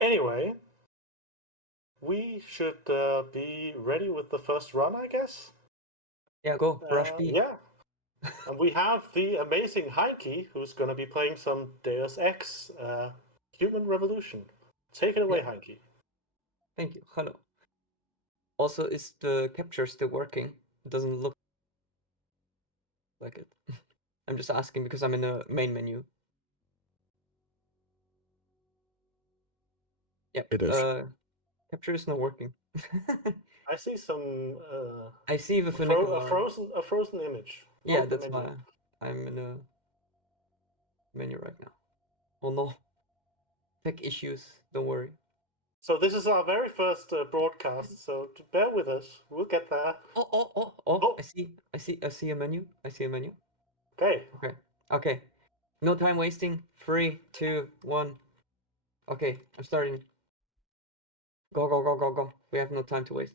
Anyway, we should be ready with the first run, I guess. Yeah, go. Rush B. Yeah. And we have the amazing Heinki, who's going to be playing some Deus Ex Human Revolution. Take it away, Heinki. Thank you. Hello. Also, is the capture still working? It doesn't look like it. I'm just asking because I'm in the main menu. Yep. It is. Capture is not working. I see some. I see the a funicular. frozen image. Yeah, that's why I'm in a menu right now. Oh no. Tech issues. Don't worry. So this is our very first broadcast. So bear with us. We'll get there. Oh! I see a menu. Okay. Okay. No time wasting. 3, 2, 1. Okay, I'm starting. Go. We have no time to waste.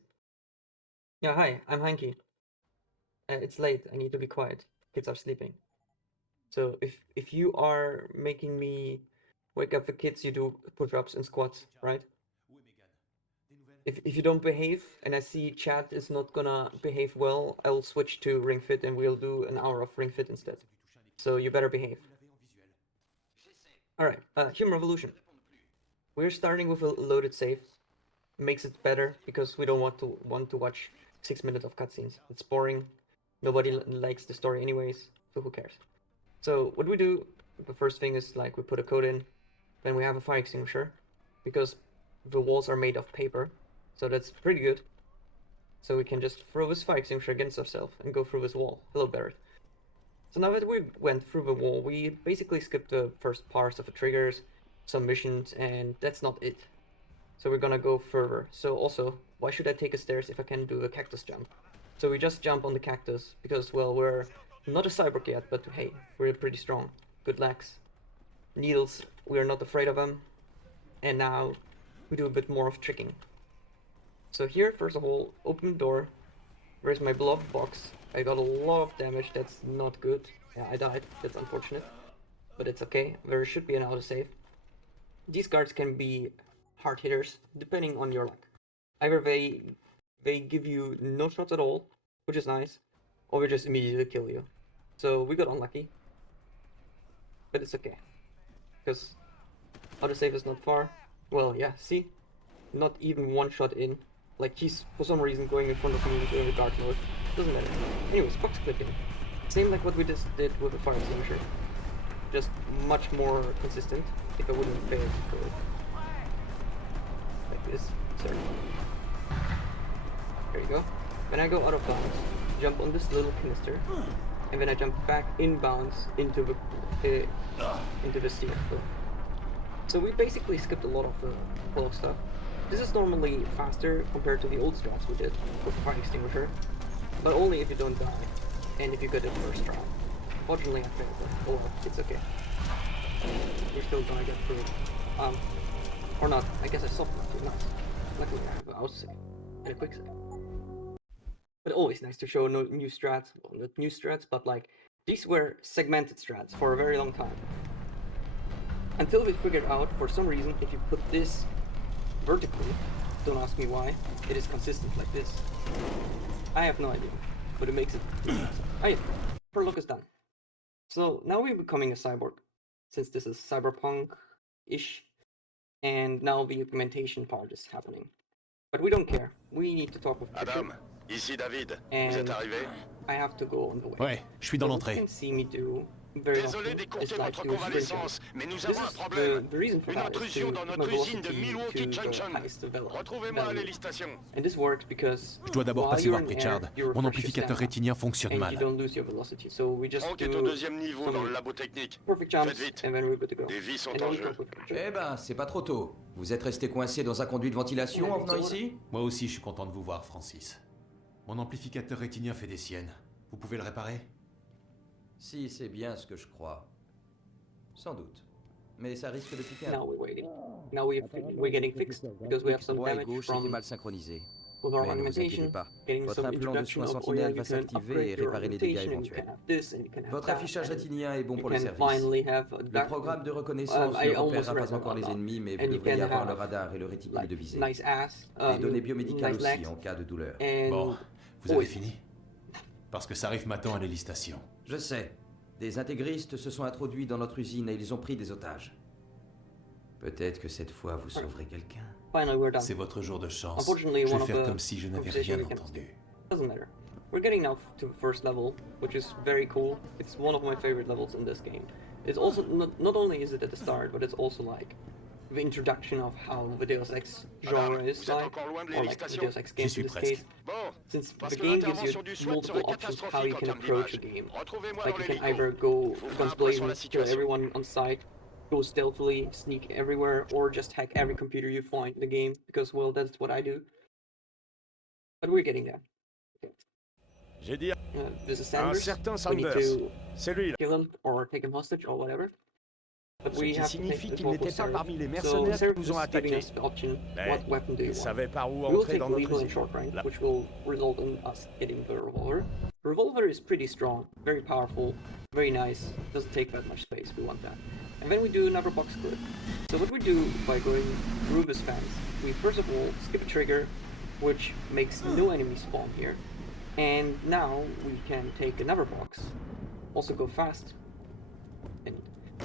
Yeah, hi, I'm Heinki. It's late. I need to be quiet. Kids are sleeping. So if you are making me wake up the kids, you do push-ups and squats, right? If you don't behave and I see chat is not gonna behave well, I'll switch to Ring Fit and we'll do an hour of Ring Fit instead. So you better behave. Alright, Human Revolution. We're starting with a loaded save. Makes it better because we don't want to watch 6 minutes of cutscenes. It's boring. Nobody likes the story anyways, so who cares? So what we do, the first thing is like we put a code in, then we have a fire extinguisher, because the walls are made of paper, so that's pretty good. So we can just throw this fire extinguisher against ourselves and go through this wall. Hello, Barrett. So now that we went through the wall, we basically skipped the first parts of the triggers, some missions, and that's not it. So we're gonna go further. So also, why should I take a stairs if I can do a cactus jump? So we just jump on the cactus, because, well, we're not a cyborg yet, but hey, we're pretty strong. Good legs. Needles, we're not afraid of them. And now, we do a bit more of tricking. So here, first of all, open the door. Where's my beloved box? I got a lot of damage, that's not good. Yeah, I died, that's unfortunate. But it's okay, there should be an autosave. These guards can be hard hitters, depending on your luck. Either they give you no shots at all, which is nice, or they just immediately kill you. So we got unlucky, but it's okay, because autosave is not far. Well, yeah, see? Not even one shot in. Like, he's, for some reason, going in front of me in the guard mode. Doesn't matter. Anyways, box clicking. Same like what we just did with the fire extinguisher. Just much more consistent, if I wouldn't fail for it. Like this, sorry. There you go. When I go out of bounds, jump on this little canister, and then I jump back in bounds into the steer. So we basically skipped a lot of stuff. This is normally faster compared to the old strats we did with the fire extinguisher, but only if you don't die, and if you get it first try. Fortunately I failed it, oh well, it's okay. We're still gonna get through it. Or not, I guess I stopped too nuts. Luckily I have an auto-save and a quick save. But always nice to show new strats, well, not new strats, but like, these were segmented strats for a very long time. Until we figured out, for some reason, if you put this vertically, don't ask me why, it is consistent like this. I have no idea, but it makes it hey, per look is done. So now we're becoming a cyborg, since this is cyberpunk-ish, and now the implementation part is happening. But we don't care, we need to talk with Adam, ici David, vous êtes arrivé? I have to go on the way. Ouais, je suis dans l'entrée. You can see me do very Désolé often d'écourter is like votre do convalescence, mais nous This avons un is problème. the reason for Une that is intrusion to dans keep notre my usine de velocity Milwaukee to the Junction. highest Retrouvez-moi à value. l'hélistation. And this works because Je dois d'abord while passer you're voir in Pritchard. air, you Mon refresh your amplificateur stamina, rétinien fonctionne and mal. you don't lose your velocity. So we just Franck est do au deuxième niveau dans some le labo technique. perfect jumps, Faites vite. and then we're good to go. Des vies sont And en now we jeu. talk with Pritchard. Eh ben, c'est pas trop tôt. Vous êtes resté coincé dans un conduit de ventilation en venant ici? Moi aussi, je suis content de vous voir, Francis. Mon amplificateur rétinien fait des siennes. Vous pouvez le réparer? Si, c'est bien ce que je crois. Sans doute. Mais ça risque de piquer un Now we're waiting. Now we're getting fixed because we have some droit et damage gauche étaient from mal synchronisés. with our Mais ne vous inquiétez augmentation, pas. getting Votre some implant de introduction soins of, oh yeah, sentinelle you va can s'activer upgrade et your réparer les dégâts augmentation, and you can éventuels. have this, and you can have Votre that, affichage and rétinien est bon you pour le can service. finally have Le that. programme de reconnaissance I ne almost repérera read pas that encore out les loud. ennemis, mais vous And you devriez can avoir le have, radar et le réticule like, de visée. nice ass, Les données biomédicales nice aussi legs, en cas de douleur. and Bon, vous oh, avez yeah. fini? Parce que ça arrive maintenant à l'hélistation. Je sais. Des intégristes se sont introduits dans notre usine et ils ont pris des otages. Peut-être que cette fois vous sauverez quelqu'un. Finally, we're done. C'est votre jour de chance. Unfortunately, Je one vais of faire the comme si je n'avais conversations rien we can entendu. Doesn't matter. We're getting now to the first level, which is very cool. It's one of my favorite levels in this game. It's also not only is it at the start, but it's also like the introduction of how the Deus Ex genre Madame, is vous êtes like, encore loin de or like the l'hélistation? Deus Ex J'y games suis in this presque. case. Bon, Since parce the que game gives you l'intervention du SWAT multiple serait options how catastrophique you en can termes approach a d'image. game. Retrouvez-moi Like dans you can l'hélico. either go Je vous ferai guns un point sur blazing, la kill situation. everyone on site, go stealthily, sneak everywhere, or just hack every computer you find in the game, because, well, that's what I do. But we're getting there. J'ai dit This is un Sanders. certain We need Sanders. to C'est lui là. kill him or take him hostage or whatever. But Ce we qui have to signifie take qu'il the n'était pas Seraph. parmi les So mercenaires qui Seraph nous is ont giving attaqués. us the option, Mais what weapon do il you want? savait par où We will entrer take dans the notre lethal and usine. short range, Là. which will result in us getting the revolver. The revolver is pretty strong, very powerful, very nice, doesn't take that much space, we want that. And then we do another box clip. So what we do by going through this fence, we first of all skip a trigger, which makes no enemy spawn here. And now we can take another box, also go fast, and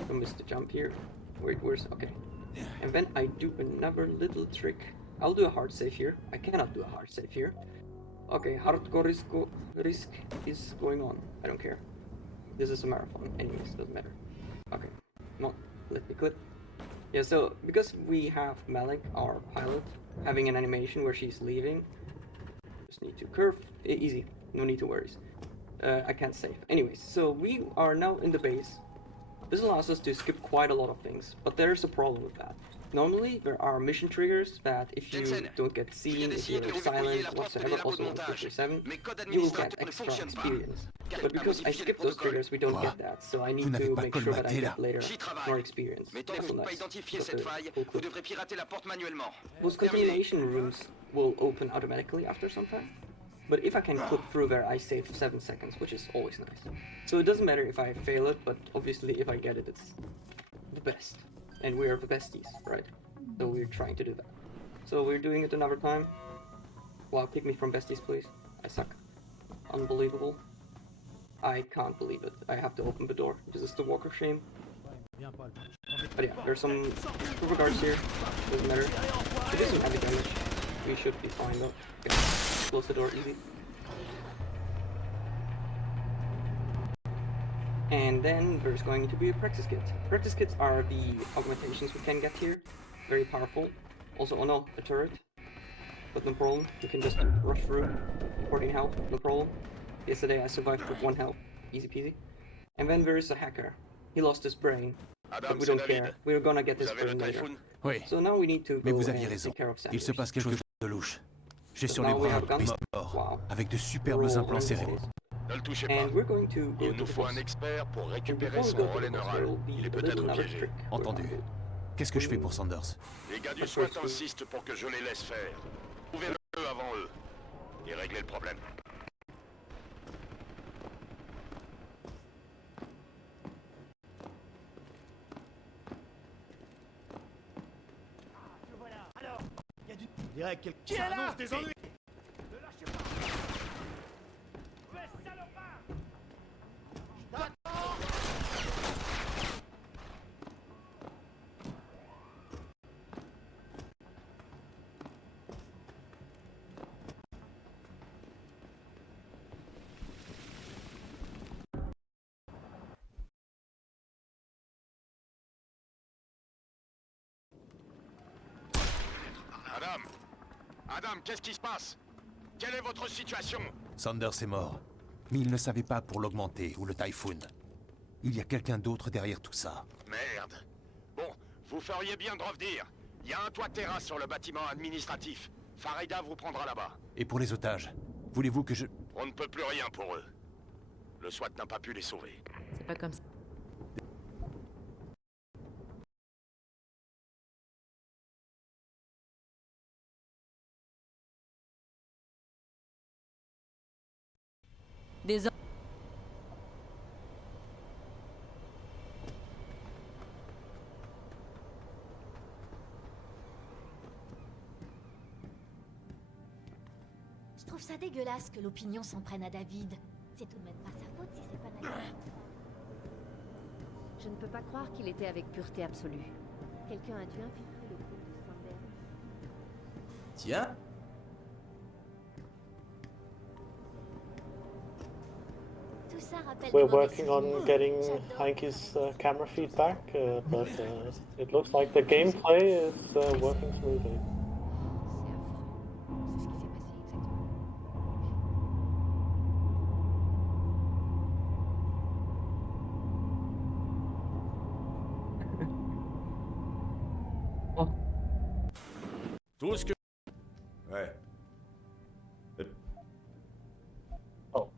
I missed the jump here. Where's okay? And then I do another little trick. I'll do a hard save here. I cannot do a hard save here. Okay, hardcore risk is going on. I don't care. This is a marathon, anyways, doesn't matter. Okay, come on, let me clip. Yeah, so because we have Malik, our pilot, having an animation where she's leaving, just need to curve. Easy, no need to worry. I can't save. Anyways, so we are now in the base. This allows us to skip quite a lot of things, but there's a problem with that. Normally, there are mission triggers that if you Jensen, don't get seen, if you're silent, whatsoever, also on 337, you will get extra experience. But because I skipped those triggers, we don't Quoi? get that, so I Vous need n'avez to pas make sure that I colmaté, là? get later J'y travaille. more experience. Mais tant que Also vous n'avez pas nice. identifié But cette the faille, cool vous clip. devrez pirater la porte manuellement. Those Terminé. continuation rooms will open automatically after some time. But if I can clip through there, I save 7 seconds, which is always nice. So it doesn't matter if I fail it, but obviously if I get it, it's the best. And we are the besties, right? So we're trying to do that. So we're doing it another time. Wow, kick me from besties, please. I suck. Unbelievable. I can't believe it. I have to open the door. This is the walk of shame. But yeah, there's some super guards here. Doesn't matter. It isn't heavy damage. We should be fine though. Okay. Close the door easy. And then there's going to be a practice kit. Practice kits are the augmentations we can get here. Very powerful. Also, oh no, a turret. But no problem. We can just rush through. 14 health, no problem. Yesterday I survived with 1 health. Easy peasy. And then there is a hacker. He lost his brain. But Adam, we c'est don't care. David. We're gonna get Vous his avez le brain later. typhoon? Oui, So now we need to mais go vous aviez and raison. take care of Il Sanders. se passe quelque chose de louche. J'ai So sur now les we bras have un a gun. beast mort, Wow. avec de superbes Roll implants in cérébraux. space. Ne le touchez pas. And we're going to go Il to nous the faut boss. un expert pour And récupérer before we son go to relais the boss, there neural. will be Il est a little peut-être another piégé. trick. We're Entendu. gonna do. Qu'est-ce que je fais pour Sanders? Les gars du Pas SWAT de soucis. insistent pour que je les laisse faire. Trouvez-le avant eux. Et réglez le problème. On dirait que quelqu'un annonce des ennuis. Adam Adam, qu'est-ce qui se passe? Quelle est votre situation? Sanders est mort. Mais il ne savait pas pour l'augmenter ou le typhoon. Il y a quelqu'un d'autre derrière tout ça. Merde. Bon, vous feriez bien de revenir. Il y a un toit de terrasse sur le bâtiment administratif. Farida vous prendra là-bas. Et pour les otages, voulez-vous que je... On ne peut plus rien pour eux. Le SWAT n'a pas pu les sauver. C'est pas comme ça. Des hommes. Je trouve ça dégueulasse que l'opinion s'en prenne à David. C'est tout de même pas sa faute si c'est pas Nadia. Je ne peux pas croire qu'il était avec pureté absolue. Quelqu'un a dû infiltrer le groupe de Sandberg. Tiens, Tout ça rappelle We're de mauvais working on souvenirs. getting J'adore. Heinki's camera feedback, but it looks like the gameplay is working smoothly. Tout ce que... Ouais. Oh,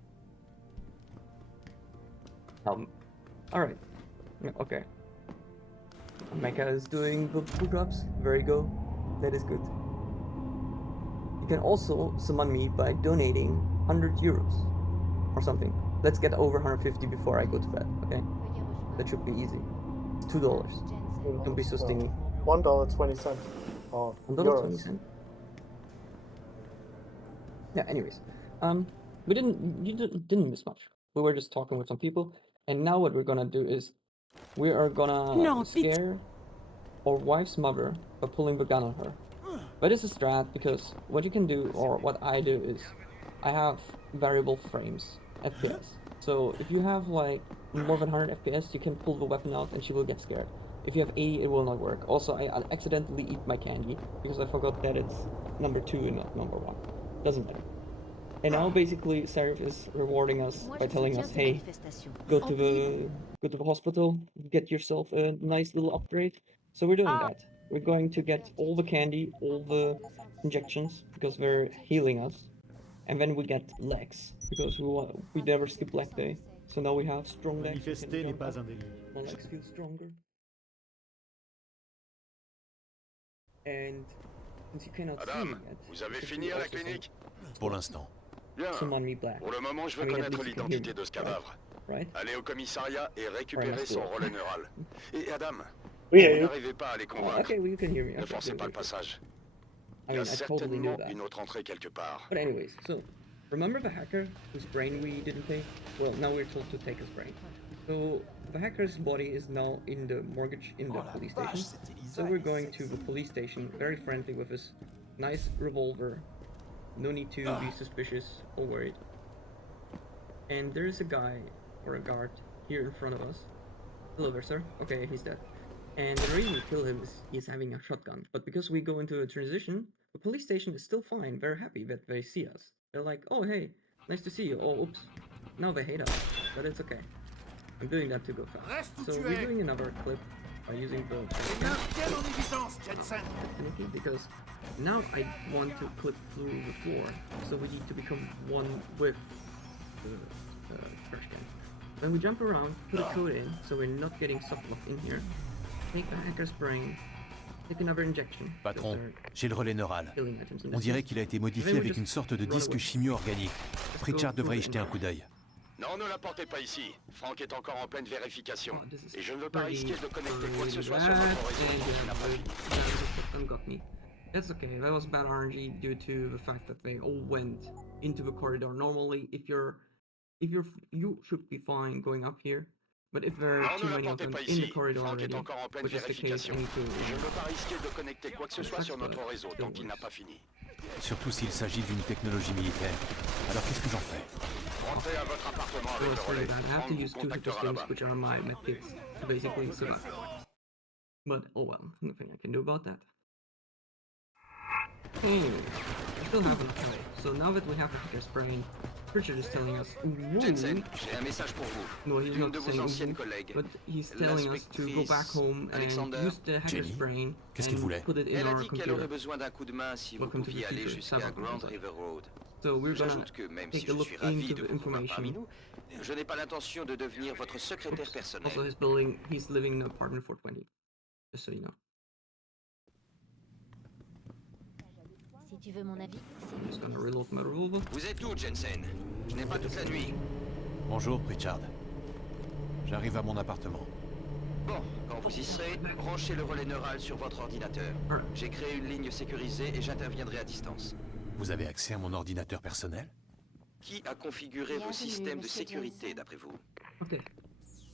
Alright. Yeah, okay. Mecha is doing the blue drops. Very good. That is good. You can also summon me by donating 100 euros or something. Let's get over 150 before I go to bed, okay? That should be easy. It's $2. Don't be so stingy. $1.20. Oh, euros. $1.20. Yeah, anyways. You didn't miss much. We were just talking with some people, and now what we're gonna do is we are gonna scare our wife's mother by pulling the gun on her. But it's a strat because what you can do, or what I do, is I have variable frames, FPS. So if you have like more than 100 FPS, you can pull the weapon out and she will get scared. If you have 80, it will not work. Also, I accidentally eat my candy because I forgot that it's number 2 and not number 1. Doesn't matter. And now basically Seraph is rewarding us by telling us, hey, go to the hospital, get yourself a nice little upgrade. So we're doing that. We're going to get all the candy, all the injections, because they're healing us. And then we get legs, because we never skip leg day. So now we have strong legs. Manifester n'est pas un délit. My legs feel stronger. And since you cannot see me Madame, yet, vous avez could fini you à la also clinique? Pour l'instant. Bien. summon me black? Pour le moment, je veux I mean, at connaître least you can hear l'identité me, de ce cadavre. Right? Allez au commissariat et récupérez Alright, son let's do it. relais neural. Et Adam, We vous hear you. n'arrivez pas à les Oh, convaincre. okay, well you can hear me. Ne Okay, forcez good, pas le good, good. passage. I Il y mean, a I totally knew certainement that. une autre entrée quelque part. But anyways, so remember the hacker whose brain we didn't take? Well, now we're told to take his brain. So the hacker's body is now in the mortgage in the police station. So we're going to the police station, very friendly with his nice revolver. No need to be suspicious or worried. And there's a guy or a guard here in front of us. Hello there, sir. Okay, he's dead. And the reason we kill him is he's having a shotgun. But because we go into a transition, the police station is still fine. They're happy that they see us. They're like, oh hey, nice to see you. Oh, oops. Now they hate us, but it's okay. I'm doing that to go fast. So we're doing another clip by using the Maintiens en évidence, Jensen. Heinki, because now I want to clip through the floor. So we need to become one with the trash can. Then we jump around, put a code in, so we're not getting soft locked in here. Take the hacker's brain, take another injection. Patron, j'ai le relais neural. Healing items in On this dirait case. qu'il a été modifié Then we avec just une sorte de run disque away. chimio-organique. Pritchard devrait y jeter un coup d'œil. Non, ne la portez pas ici. Franck est encore en pleine vérification. Oh, this is Et je ne veux pas pretty risquer de connecter quoi que ce early soit to sur that, notre réseau and qui n'a pas fini. the shotgun got me. That's okay, that was bad RNG due to the fact that they all went into the corridor. Normally, you should be fine going up here, but if there are Non, too ne la many of portez them pas in the ici. corridor Franck already, est encore en pleine which is the case, vérification. I need to Et je ne veux pas risquer de connecter quoi que ce soit sur notre réseau tant qu'il n'a pas fini. Surtout s'il s'agit d'une technologie militaire. Alors qu'est-ce que j'en fais? Rentrez à votre appartement So avec it's le relais. really bad. I have to Franck use vous two super contactera things, là-bas. which are my medkits, to basically survive. But oh well, nothing I can do about that. Anyway, I still have enough time. So now that we have the hacker's brain, Pritchard is telling us, Jensen, j'ai un message pour vous. no, he's D'une not de vos saying anciennes ooh, collègues, but he's telling us to go back home and Alexander. use the hacker's Jenny? brain Qu'est-ce qu'il and voulait? put it in Elle a our dit qu'elle computer. aurait besoin d'un coup de main si vous Welcome to the pouviez aller future, jusqu'à Sabbath, Grand also. River Road. So we're gonna J'ajoute que même take si a je look suis ravi into de the vous voir parmi information. nous, je n'ai pas l'intention de devenir votre secrétaire Oops. personnel. Also, he's living in an apartment for 20. Just so you know. Si tu veux mon avis, I'm c'est just gonna reload my revolver. Vous êtes où, Jensen? Je n'ai pas toute la nuit. Bonjour, Richard. J'arrive à mon appartement. Bon, quand vous y serez, branchez le relais neural sur votre ordinateur. J'ai créé une ligne sécurisée et j'interviendrai à distance. Vous avez accès à mon ordinateur personnel? Qui a configuré vos systèmes de sécurité, d'après vous? Okay.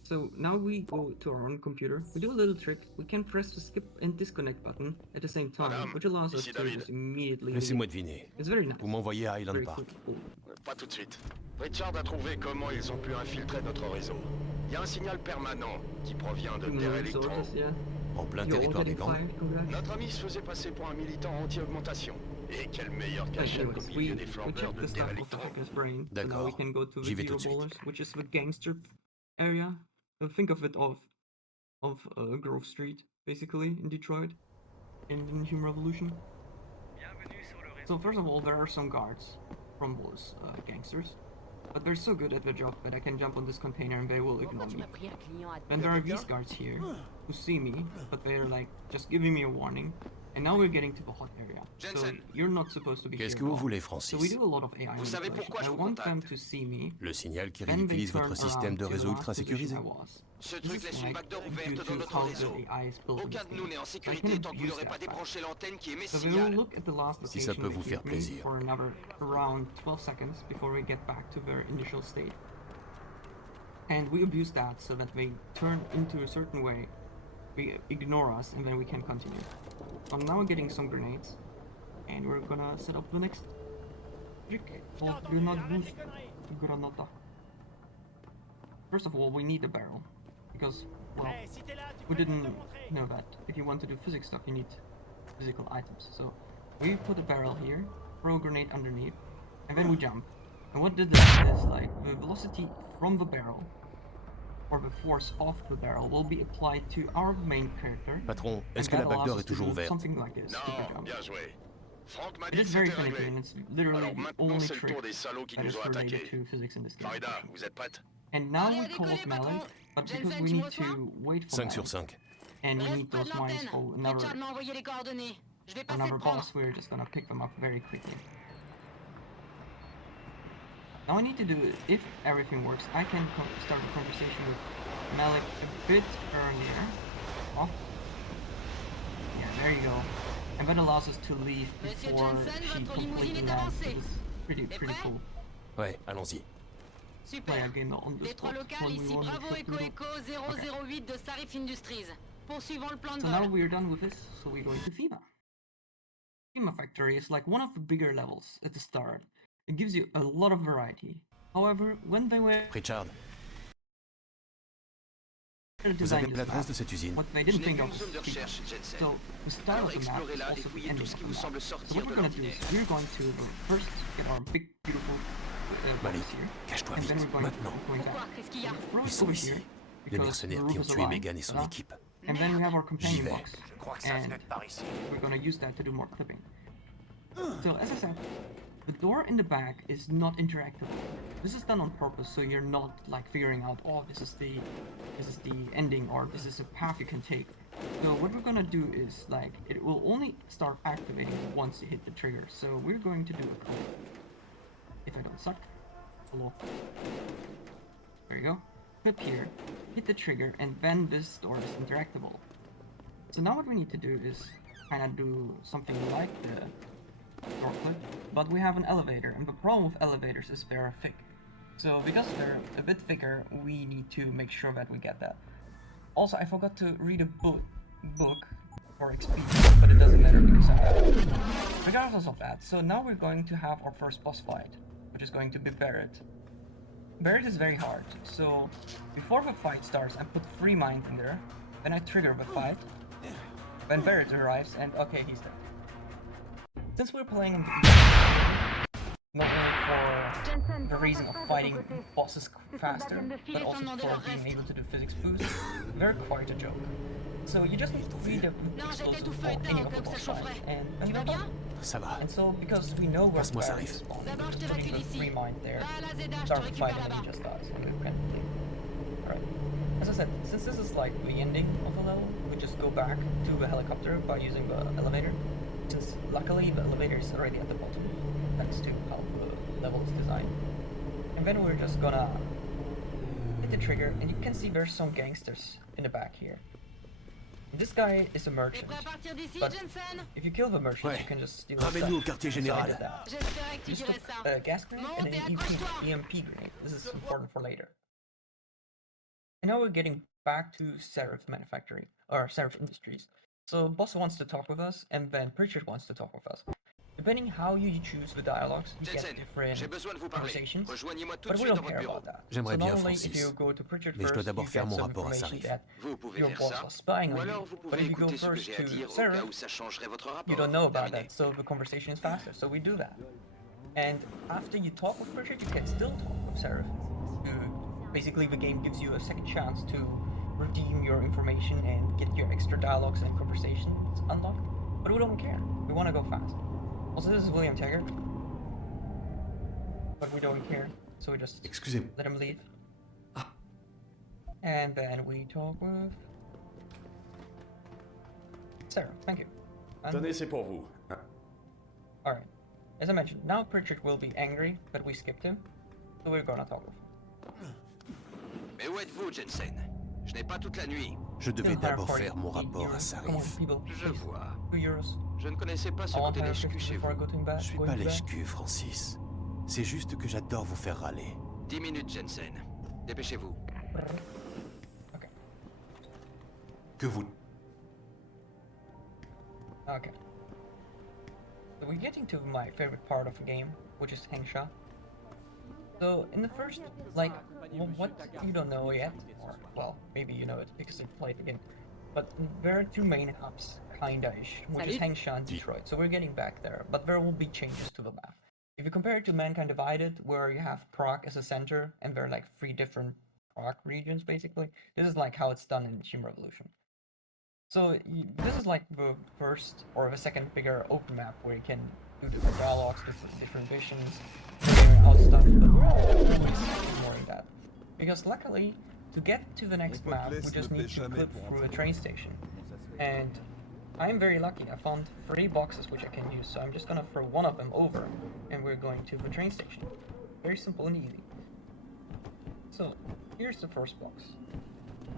So now we go to our own computer. We do a little trick. We can press the skip and disconnect button at the same time, Madame, which allows us ici to David. just immediately. Laissez-moi deviner. It's very nice. Vous m'envoyez à Highland Very Park. cool. Pas tout de suite. Richard a trouvé comment ils ont pu infiltrer notre réseau. Il y a un signal permanent qui provient de Terre Electro. Yeah. En plein You're all territoire des getting gangs. fired, congrats. Notre ami se faisait passer pour un militant anti-augmentation. Et quelle meilleure Right, cachette anyways, au milieu des we flambeurs checked de the Terre stuff of the Electro. hacker's brain. So now D'accord. we can go to the J'y vais tout Zero de suite. Ballers, which is the gangster area. So think of it of Grove Street, basically, in Detroit, in Human Revolution. So first of all, there are some guards from those gangsters, but they're so good at their job that I can jump on this container and they will ignore me. Then there are these guards here who see me, but they're like just giving me a warning. And now we're getting to the hot area. So Jensen. you're not supposed to be Qu'est-ce here que vous at all. voulez, So we Francis? do a lot of AI Vous savez manipulation. pourquoi je I vous want them contacte? to see me. Le signal qui Then they ridiculise turn votre système around de to the réseau last ultra position sécurisé? I was. Ce This truc is laisse une like backdoor due ouverte to dans notre how the réseau. AI is built in Aucun this de nous game. n'est en So I sécurité can tant que vous abuse n'aurez that pas fact. débranché l'antenne qui émet So we will signal. look at the last Si ça location peut they vous faire gave me plaisir. for another around 12 seconds before we get back to their initial state. And we abuse that so that they turn into a certain way, they ignore us, and then we can continue. So I'm now getting some grenades, and we're gonna set up the next trick called Do Not Boost Granata. First of all, we need a barrel, because, well, we didn't know that. If you want to do physics stuff, you need physical items. So we put a barrel here, throw a grenade underneath, and then we jump. And what did that is, like, the velocity from the barrel, or the force of the barrel, will be applied to our main character. Patron, and est-ce que that la allows backdoor us est to toujours do ouverte? something like this, stupid Non, jump. bien joué. Franck m'a It dit is que very c'était finicky, réglé. and it's literally Alors the maintenant, only c'est le trick tour des salauds qui that nous is ont related attaqués. to physics in this game. Farida, vous êtes prête? And now Allez we à call décoller, up melee, patron. but because Jensen, we tu me need reçois? to wait for 5 sur melee, 5. and we Reste need près those de mines l'antenne. for another, Richard m'a envoyé les coordonnées. Je vais for passer another te prendre. boss. We're just gonna pick them up very quickly. Now I need to do, if everything works, I can start a conversation with Malik a bit earlier. Oh. Yeah, there you go. And that allows us to leave Monsieur before Jensen, she votre limousine completely est lands, avancée. which is pretty prêt? cool. Ouais, allons-y. Play Super. a game on the Les trois spot locales, when we ici want to Bravo shoot Echo people. Echo 008 de Sarif Industries. Poursuivons le plan de So now vol. we're done with this, so we're going to FEMA. FEMA Factory is like one of the bigger levels at the start. It gives you a lot of variety. However, when they were Richard, vous designing avez this l'adresse map, de cette usine? what they Je didn't n'ai think qu'une of zone de was recherche, FEMA. Jensen. So the start Alors of the map is explorez-la et also the fouillez ending tout of ce the qui vous map. semble So sortir what de we're gonna do l'ordinaire. is we're going to first get our big beautiful Malik, box here, cache-toi and then vite, we're maintenant. going Pourquoi? back. Qu'est-ce qu'il y a? Throw Ils it sont over ici. here, Les because mercenaires the qui ont roof is tué alive, Megan et son voilà. équipe. And then we have our J'y companion vais. box, Je crois que ça venait and de par ici. we're gonna use that to do more clipping. So as I said, the door in the back is not interactable. This is done on purpose, so you're not like figuring out, oh, this is the ending, or this is a path you can take. So what we're gonna do is like it will only start activating once you hit the trigger. So we're going to do a clip. If I don't suck, hello. There you go. Clip here, hit the trigger, and then this door is interactable. So now what we need to do is kind of do something like the door clip, but we have an elevator, and the problem with elevators is they're thick. So because they're a bit thicker, we need to make sure that we get that. Also, I forgot to read a book for XP, but it doesn't matter because I have it. Regardless of that, so now we're going to have our first boss fight, which is going to be Barrett. Barrett is very hard, so before the fight starts, I put 3 mines in there, then I trigger the fight, then Barrett arrives, and okay, he's dead. Since we're playing in not only for the reason of fighting bosses faster, but also for being able to do physics boost, they're quite a joke. So you just need to read the explosive for any of the boss fights, and then you're done. Ça va. And so, because we know where Passe-moi ça, Barrett Riff. is spawned, D'abord, je putting t'évacue the d'ici. 3 mines there, Va à la ZH, je te start récupère fighting and là-bas. he just dies, and we can leave. Alright. As I said, since this is like the ending of the level, we just go back to the helicopter by using the elevator. Since luckily the elevator is already at the bottom, thanks to how the level is designed. And then we're just gonna hit the trigger, and you can see there's some gangsters in the back here. This guy is a merchant, Prêt à partir d'ici, but Jensen? if you kill the merchant, Ouais. you can just steal his Ramène-nous au stuff. quartier So I général. did that. J'espérais que tu Just dirais took ça. a gas grenade and Monte, an accroche-toi. EMP grenade. This is important for later. And now we're getting back to Seraph Manufacturing, or Seraph Industries. So boss wants to talk with us, and then Pritchard wants to talk with us. Depending how you choose the dialogues, you get Jensen, different j'ai besoin de vous parler. conversations, Rejoignez-moi tout but de we suite don't dans care votre bureau. about that. J'aimerais So bien, normally, if Francis. you go to Pritchard Mais je dois first, d'abord you faire get mon some rapport à information Sarif. that Vous pouvez your faire boss ça, was spying ou on alors you. vous But pouvez if you go écouter ce que first j'ai à to dire au Seraph, cas où ça changerait votre rapport. you don't know about Terminé. that, so the conversation is faster. So we do that. And after you talk with Pritchard, you can still talk with Seraph. Basically, the game gives you a second chance to redeem your information and get your extra dialogues and conversations unlocked. But we don't care. We want to go fast. Also, this is William Taggart. But we don't care, so we just Excusez-moi. let him leave. And then we talk with Sarah. Thank you. And- Tenez, c'est pour vous. Alright. As I mentioned, now Pritchard will be angry that we skipped him, so we're gonna talk with him. Mais où êtes-vous, Jensen? Je n'ai pas toute la nuit. Je devais Still d'abord 140 faire mon rapport à euros. Come on, Sarif. people, Je please. vois. 2 euros. Je ne connaissais pas ce I want côté 150 lèche-cul chez before I vous. go to bed. Je suis going pas to bed. lèche-cul, Francis. C'est juste que j'adore vous faire râler. 10 minutes, Jensen. Dépêchez-vous. Okay. Que vous... Okay. So we're getting to my favorite part of the game, which is Hengsha. So in the first, like, what you don't know yet, or well, maybe you know it because you played the game, but there are two main hubs, kinda-ish, which is Salut. Hengsha and Detroit. So we're getting back there, but there will be changes to the map. If you compare it to Mankind Divided, where you have Prague as a center, and there are like 3 different Prague regions basically, this is like how it's done in Team Revolution. So this is like the first or the second bigger open map where you can do different dialogues, different visions, figuring out stuff, but we're always ignoring that. Because luckily, to get to the next map, we just need to clip through a train station. And I'm very lucky, I found 3 boxes which I can use, so I'm just gonna throw one of them over, and we're going to the train station. Very simple and easy. So, here's the first box.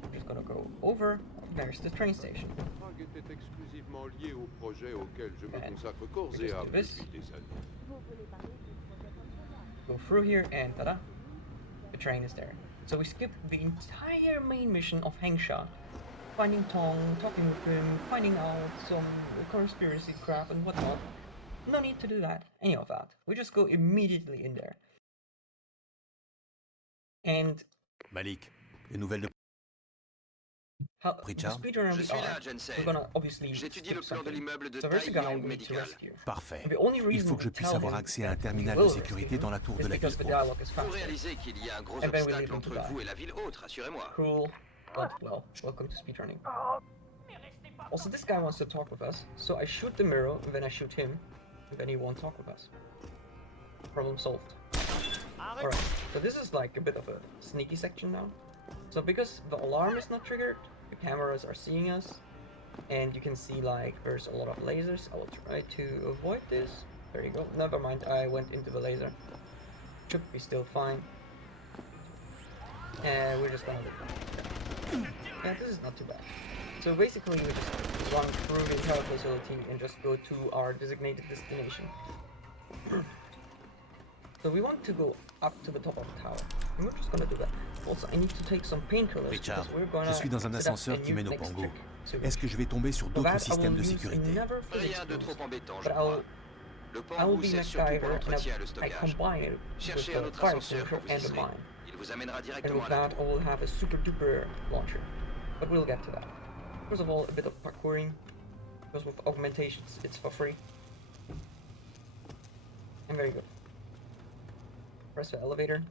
I'm just gonna go over, there's the train station. Prague était exclusivement lié au projet auquel je me And consacre corps we et just âme do this. depuis des années. Go through here and tada, the train is there. So we skip the entire main mission of Hengsha, finding Tong, talking with him, finding out some conspiracy crap and whatnot. No need to do that, any of that. We just go immediately in there. And Malik, les nouvelles de... how the Richard? speedrunner Je we suis là, are, Jensen. we're gonna obviously J'étudie skip le plan de something. l'immeuble de So there's a taille guy longue we need to médicale. rescue. Parfait. The only Il reason faut que je we puisse tell avoir him accès à un that we terminal will de rescue sécurité him dans la tour is de la because ville the haute. dialogue is Vous faster. réalisez qu'il y a un gros And then we leave obstacle him to entre die. vous et la ville haute, rassurez-moi. Cruel, but well, welcome to speedrunning. Also, this guy wants to talk with us, so I shoot the mirror, and then I shoot him, and then he won't talk with us. Problem solved. Alright, so this is like a bit of a sneaky section now. So because the alarm is not triggered, the cameras are seeing us, and you can see like there's a lot of lasers. I will try to avoid this. There you go. Never mind, I went into the laser. Should be still fine. And we're just gonna look. Yeah, this is not too bad. So basically we just run through the entire facility and just go to our designated destination. So we want to go up to the top of the tower. And we're just gonna do that. Also, I need to take some painkillers Richard, because we're gonna je suis dans un set up ascenseur a qui new mène au next Pango. trick. So Est-ce que je vais tomber sur for d'autres that, I systèmes will de use a sécurité? never physics Rien de rules, trop embêtant, je but crois. Le I will Pangou be sert surtout pour MacGyver l'entretien et le and I stockage. combine it with Cherchez un the autre fire ascenseur extinguisher quand vous y and the serez. mine. Il vous amènera And directement with à la that, I tour. will have a super duper launcher. But we'll get to that. First of all, a bit of parkouring, because with augmentations, it's for free. And very good. Press the elevator,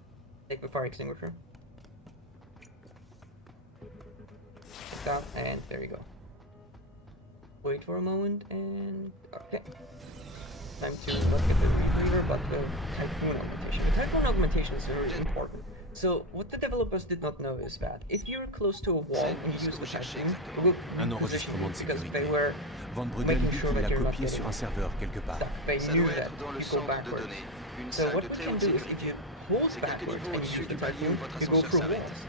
take the fire extinguisher. Like that, and there you go. Wait for a moment, and okay. Time to not get the rebreather, but the typhoon augmentation. The typhoon augmentation is very important. So, what the developers did not know is that if you're close to a wall and you use the typhoon, it will Un position you enregistrement de because sécurité. they were Van Bruggen making dit sure qu'il that l'a you're not copié sur getting un serveur quelque part. stuck. They Ça knew doit that être dans le you go centre de backwards. données. Une So salle what de you très can haute do is if sécurité. you hold C'est quelques backwards niveaux and you au-dessus use the du palier où typhoon, votre you go ascenseur through s'arrête. walls.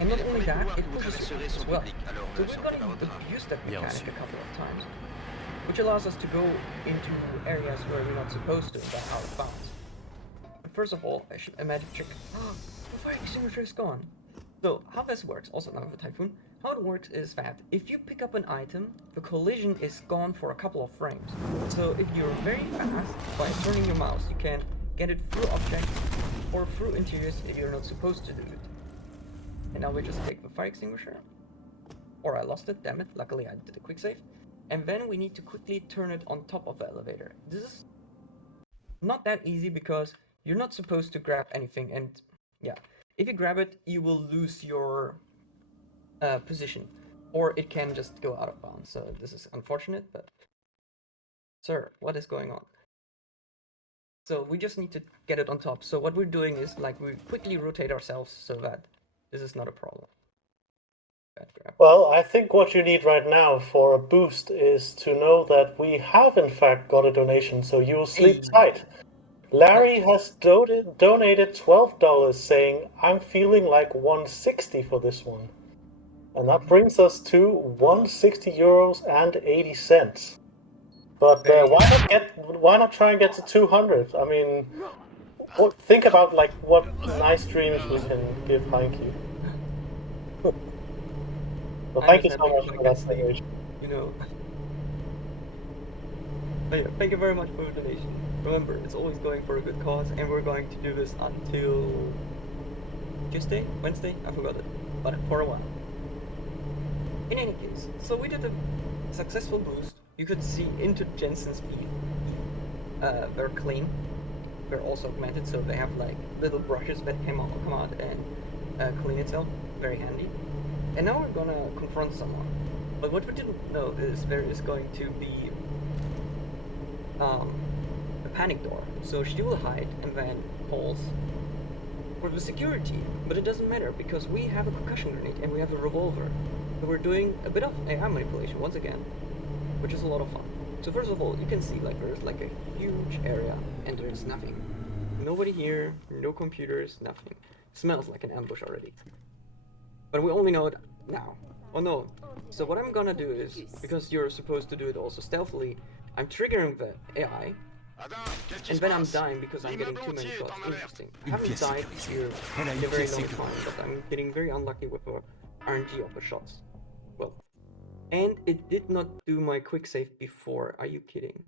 And not only that, it pushes you up as well. So we're gonna use that mechanic a couple of times, which allows us to go into areas where we're not supposed to and get out of bounds. But first of all, a magic trick. The fire extinguisher is gone. So how this works, also now with the Typhoon, how it works is that if you pick up an item, the collision is gone for a couple of frames. So if you're very fast, by turning your mouse, you can get it through objects or through interiors if you're not supposed to do it. And now we just take the fire extinguisher. Or I lost it, damn it, luckily I did a quick save. And then we need to quickly turn it on top of the elevator. This is not that easy because you're not supposed to grab anything, and yeah, if you grab it, you will lose your position, or it can just go out of bounds. So this is unfortunate, but sir, what is going on? So we just need to get it on top. So what we're doing is like we quickly rotate ourselves so that this is not a problem. Bad grab. Well, I think what you need right now for a boost is to know that we have in fact got a donation, so you'll sleep tight. Larry has donated $12 saying, I'm feeling like 160 for this one. And that brings us to 160 euros and 80 cents. But why not try and get to 200? I mean, think about like what nice dreams we can give Heinki. Well, thank you so much for that donation. You know. But yeah, thank you very much for the donation. Remember, it's always going for a good cause, and we're going to do this until Tuesday? Wednesday? I forgot it. But for a while. In any case, so we did a successful boost. You could see into Jensen's feet. They're clean. They're also augmented, so they have like little brushes that come out and clean itself. Very handy. And now we're gonna confront someone. But what we didn't know is there is going to be a panic door. So she will hide and then calls for the security. But it doesn't matter because we have a concussion grenade and we have a revolver. So we're doing a bit of AI manipulation once again, which is a lot of fun. So first of all, you can see like there's like a huge area and there's nothing. Nobody here, no computers, nothing. Smells like an ambush already. But we only know it now. Oh no. So what I'm gonna do is, because you're supposed to do it also stealthily, I'm triggering the AI, and then I'm dying because I'm getting too many shots. Interesting. I haven't died here in a very long time, but I'm getting very unlucky with the RNG of the shots. Well, and it did not do my quick save before. Are you kidding?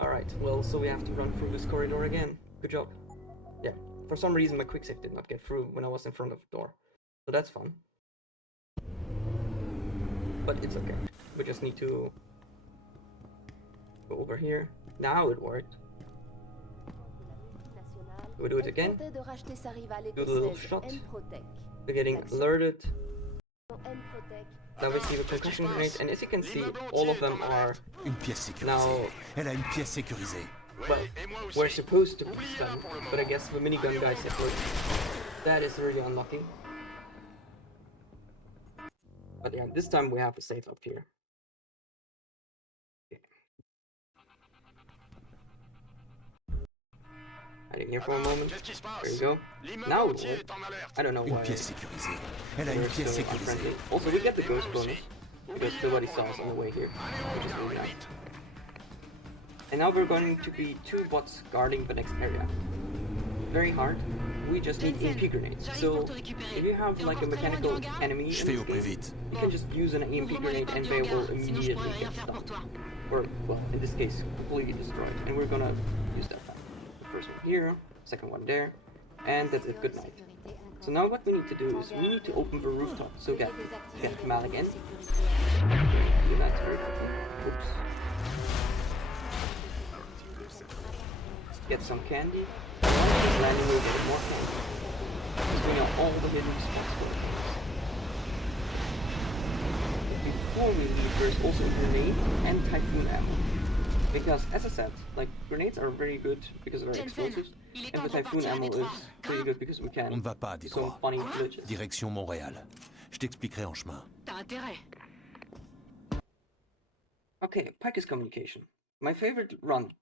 Alright, well, so we have to run through this corridor again. Good job. Yeah, for some reason my quick save did not get through when I was in front of the door. So that's fun. But it's okay. We just need to go over here. Now it worked. We do it again. Do the little shot. We're getting alerted. Now we see the concussion grenade, and as you can see, all of them are now. Well, we're supposed to boost them, but I guess the minigun guys have worked. That is really unlucky. But yeah, this time we have a safe up here. Okay. Hiding here for a moment. There you go. Now it will. I don't know why. We're so unfriendly. Also, we get the ghost bonus because nobody saw us on the way here, which is really nice. And now we're going to be 2 bots guarding the next area. Very hard. We just need EMP grenades. So if you have like a mechanical enemy in this game, you can just use an EMP grenade and they will immediately get stunned. Or, well, in this case, completely destroyed. And we're gonna use that back. The first one here, second one there, and that's it, good night. So now what we need to do is we need to open the rooftop. So get Mal again. Do that very quickly. Oops. Get some candy. Landing will get more candy. Because we know all the hidden spots for it. But before we leave, there's also a grenade and Typhoon ammo. Because, as I said, like, grenades are very good because they're explosives, and the Typhoon ammo is pretty good because we can do some funny glitches. Direction Montréal. Je t'expliquerai en chemin. T'as intérêt. Okay, Pike's communication. My favorite run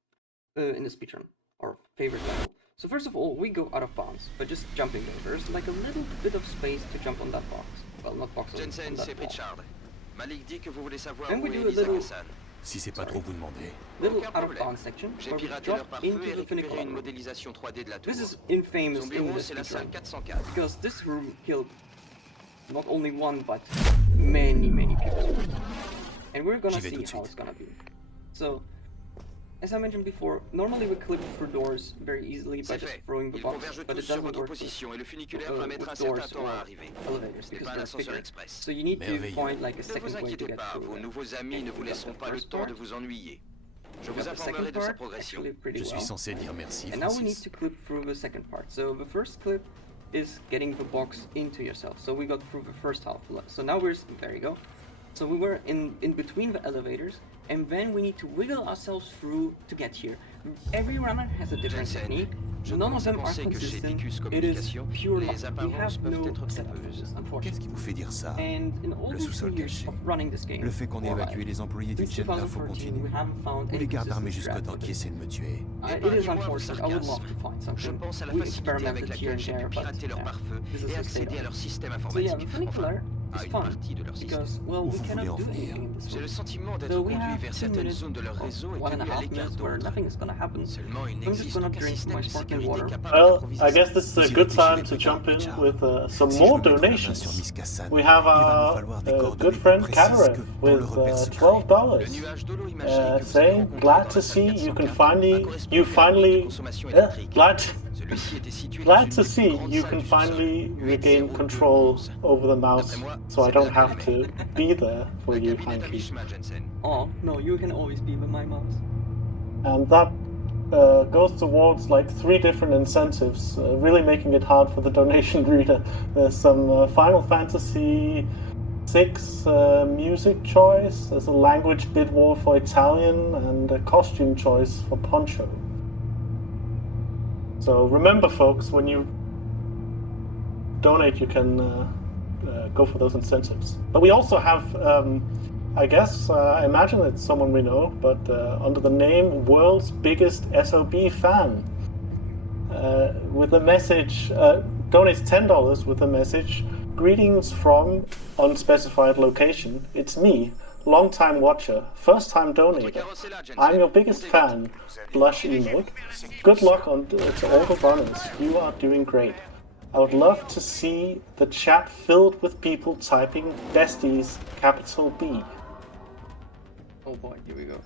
in the speedrun, or favorite level. So first of all, we go out of bounds, but just jumping there. There's like a little bit of space to jump on that box. Well, not box, Jensen, on that c'est wall. Pritchard. Malik dit que vous voulez savoir And où we est do a Elisa little- Kassan. Si c'est pas trop vous demander. Little Aucun out of problème. bounds section J'ai where we piraté leur drop pare-feu into et the récupéré funicular. une modélisation 3D de la tour. This is infamous Son in bureau, the c'est la salle speedrun, 404. because this room killed not only one, but many people. And we're gonna J'y vais see tout de how suite. it's gonna be. So, as I mentioned before, normally we clip through doors very easily by C'est just fait. throwing the Ils box, convergent but tous it sur doesn't votre work position et le funiculaire with, va mettre un with certain doors temps à or arriver. elevators, Ce n'est because pas un they're ascenseur bigger. express. So you need to Merveilleux. find like a Ne second vous way to inquiétez get pas, through vos there. nouveaux amis And ne vous we got laisseront the pas le first temps part. de vous ennuyer. Je We vous got the second informerai de sa part, progression. actually pretty Je suis well. censé dire merci, And now we need Francis. to clip through the second part. So the first clip is getting the box into yourself. So we got through the first half. So now there you go. So we were in between the elevators, and then we need to wiggle ourselves through to get here. Every runner has a different Jensen, technique. je None of commence à them are penser que chez consistent. Deus It is Communication, pure luck. les We apparences have peuvent no être setup for trompeuses. this, Qu'est-ce unfortunately. qui vous fait dire ça? And in all Le these 2 sous-sol years caché. of running this game, Le fait qu'on ait or évacué like, les employés du since jet d'info 2014, continu. we haven't found Ou any les gardes armés consistent jusqu'aux strat dents for qui this. essaient de me tuer. It is Épargnez-moi vos unfortunate. I would love to find Je something. pense à la We facilité avec experimented here laquelle and j'ai there, pu but pirater leur pare-feu this is et the accéder state à of leur it. système So yeah, informatique. the funicular à is une fun partie de leur système. because, well, Où we vous cannot voulez en do venir? anything in this J'ai le room. sentiment d'être So we conduit have vers 2 certaines minutes, zones de leur or réseau et 1.5 tenu à l'écart minutes where d'autres. nothing is gonna happen. Seulement, il I'm just n'existe gonna aucun drink système my de sparkling sécurité water. capable Well, d'improviser I guess ça. this is a Vous y good time réfléchirez to plus jump tard, in Richard. with some Si more je veux mettre la main sur donations. Miss Kassan, We have il va me our falloir des good coordonnées friend plus précises Kadarev que dans le with repère secret. $12. Le nuage d'holo imagerie que vous avez Saying rencontré glad dans to la see salle you can 404 a finally correspondu à un pic de consommation électrique. Celui-ci était situé dans glad une to des plus see grandes you salles can du sous-sol, finally regain 80211. control over the mouse, D'après moi, so I c'est don't là qu'elle have aimait. to be there for La you, cabine est à Heinki. mi-chemin, Jensen. Oh, no, you can always be with my mouse. And that goes towards like 3 different incentives, really making it hard for the donation reader. There's some Final Fantasy 6 music choice, there's a language bid war for Italian, and a costume choice for Poncho. So remember, folks, when you donate, you can go for those incentives. But we also have, I guess, I imagine it's someone we know, but under the name World's Biggest SOB Fan, with a message, donates $10 with a message, greetings from unspecified location. It's me, long-time watcher, first-time donator. I'm your biggest fan, blush emote. Good luck to all the runners. You are doing great. I would love to see the chat filled with people typing besties, capital B. Oh boy, here we go.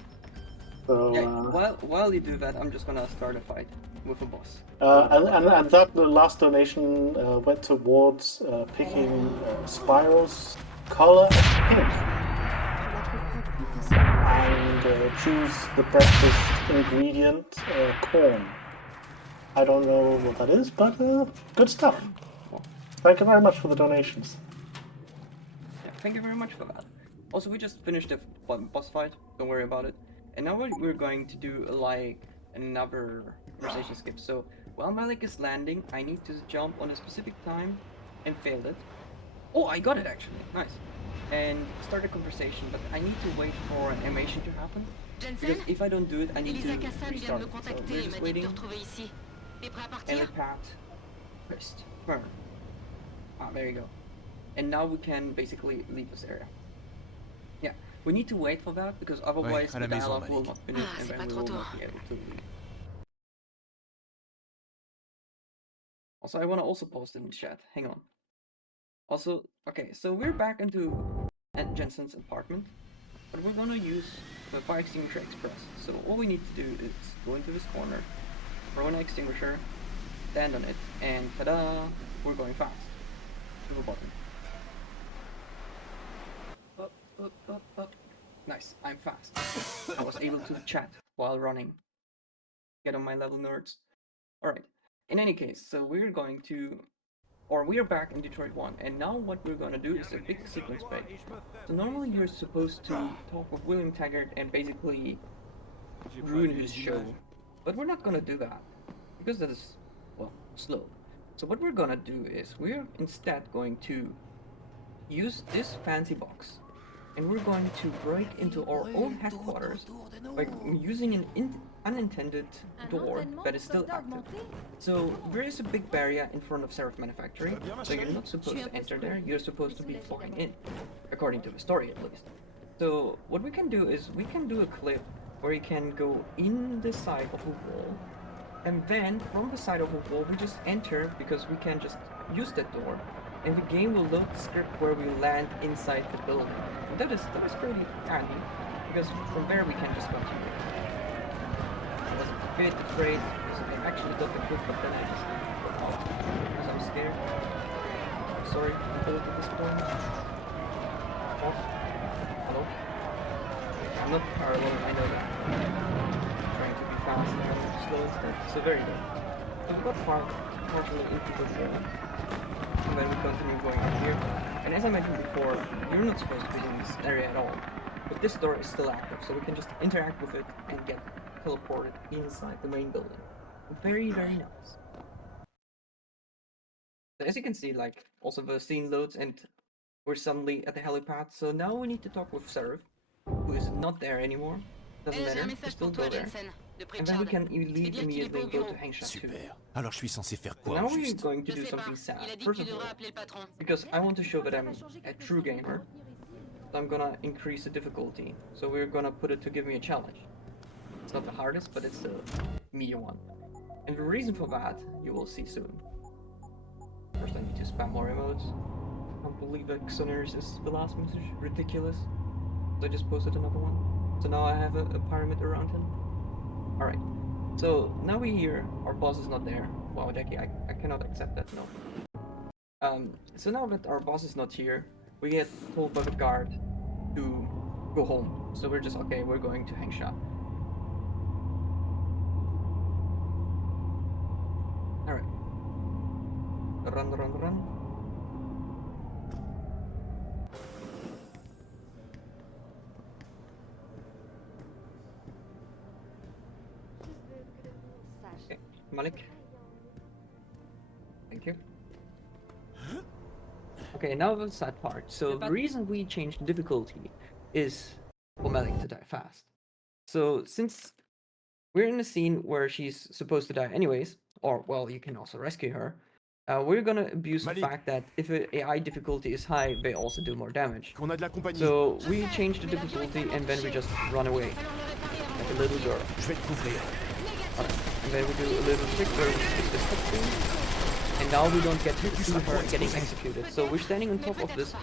So, Yeah, while you do that, I'm just gonna start a fight with a boss. and that the last donation went towards picking Spyro's color as pink. And choose the breakfast ingredient, corn. I don't know what that is, but good stuff. Thank you very much for the donations. Yeah, thank you very much for that. Also, we just finished the boss fight, don't worry about it. And now we're going to do like another conversation skip. So while Malik is landing, I need to jump on a specific time and fail it. Oh, I got it actually, nice. And start a conversation, but I need to wait for an animation to happen. Because if I don't do it, I need to Elisa Kassan vient de restart me it. So contacter we're et just m'a dit de te waiting. retrouver ici. T'es prêt à Air partir? path, twist, burn. Ah, there you go. And now we can basically leave this area. Yeah, we need to wait for that because otherwise à la the maison, dialogue will Malik. not finish Ah, and c'est then pas we trop will tôt. not be able to leave. Also, I want to also post in the chat. Hang on. Also, okay, so we're back into Jensen's apartment, but we're gonna use the fire extinguisher express. So all we need to do is go into this corner, throw an extinguisher, stand on it, and ta-da! We're going fast. To the bottom. Up, up, up, up. Nice, I'm fast. I was able to chat while running. Get on my level, nerds. Alright, in any case, so we're going to... Or we're back in Detroit 1, and now what we're gonna do is a big sequence break. So normally you're supposed to talk with William Taggart and basically ruin his show. But we're not gonna do that, because that is, well, slow. So what we're gonna do is, we're instead going to use this fancy box, and we're going to break into our own headquarters by using an unintended door that is still active. So there is a big barrier in front of Seraph Manufactory, so you're not supposed to enter there, you're supposed to be flying in, according to the story at least. So what we can do is we can do a clip where you can go in the side of a wall, and then from the side of a wall we just enter, because we can just use that door, and the game will load the script where we land inside the building. And that is pretty handy, because from there we can just continue. I was a bit afraid because I actually got the clip, but then I just got out because I'm scared. I'm sorry to hold at this point. Oh. Hello? I'm not parallel, I know that. I'm trying to be fast and I'm slow instead, so very good. So we got partially into the wall, and then we continue going up here. And as I mentioned before, you're not supposed to be in this area at all. But this door is still active, so we can just interact with it and get teleported inside the main building. Very, very nice. So as you can see, like, also the scene loads and we're suddenly at the helipad. So now we need to talk with Seraph, who is not there anymore. Doesn't matter, we still go there. And then we can leave immediately and go to Heinki too. Super. Alors je suis censé faire quoi Now au we're juste? going to do something sad. First of all, because I want to show that I'm a true gamer, so I'm gonna increase the difficulty. So we're gonna put it to give me a challenge. It's not the hardest, but it's the medium one. And the reason for that, you will see soon. First I need to spam more emotes. I can't believe that Xoneris is the last message. Ridiculous. So I just posted another one. So now I have a pyramid around him. Alright. So now we hear our boss is not there. Wow, Jackie, I cannot accept that, no. So now that our boss is not here, we get told by the guard to go home. So we're just, okay, we're going to Heinki. Alright. Run. Okay, Malik. Thank you. Okay, now the sad part. So the reason we changed the difficulty is for Malik to die fast. So since we're in a scene where she's supposed to die anyways, or well, you can also rescue her, we're gonna abuse the fact that if the AI difficulty is high, they also do more damage. So we change the difficulty and then we just run away, like a little girl. And then we do a little trick where we skip this cutscene, and now we don't get to see her getting executed. So we're standing on top of this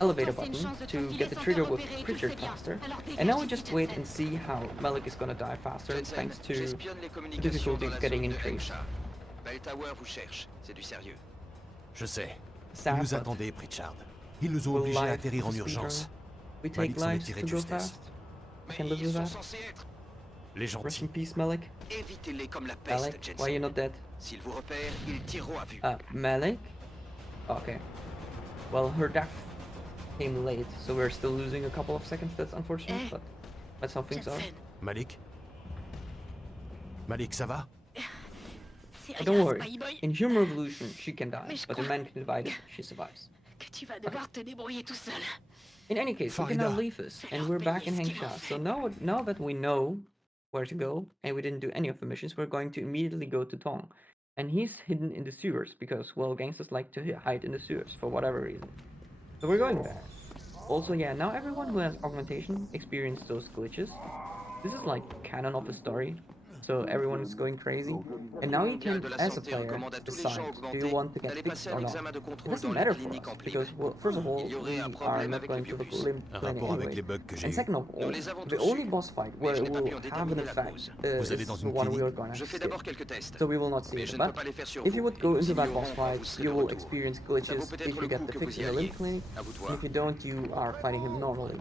elevator button to get the trigger with Pritchard faster, and now we just wait and see how Malik is gonna die faster thanks to the difficulty getting increased. Je sais. Ils nous attendaient, Pritchard. Ils nous ont obligés à atterrir en urgence. We take lives to go fast. I can live with that. Les gentils. Rest in peace, Malik. Évitez-les comme la Malik, peste, why are you not dead? S'ils vous repèrent, ils tireront à vue. Malik? Okay. Well, her death came late, so we're still losing a couple of seconds. That's unfortunate, but that's how things are. Malik? Malik, ça va? Don't worry. In Human Revolution, she can die, but in Man Can Divide It, she survives. Okay. In any case, we can now leave us, and we're back in Heinki. So now that we know where to go, and we didn't do any of the missions, we're going to immediately go to Tong. And he's hidden in the sewers, because, well, gangsters like to hide in the sewers, for whatever reason. So we're going there. Also, yeah, now everyone who has augmentation experienced those glitches. This is like canon of the story. So everyone is going crazy. And now you can, as a player, decide, do you want to get fixed or not? It doesn't matter for us, because, well, first of all, we are not going to the limb clinic anyway. And second of all, the only boss fight where it will have an effect is the one we are gonna skip. So we will not see it. But if you would go into that boss fight, you will experience glitches if you get the fix in the limb clinic. And if you don't, you are fighting him normally.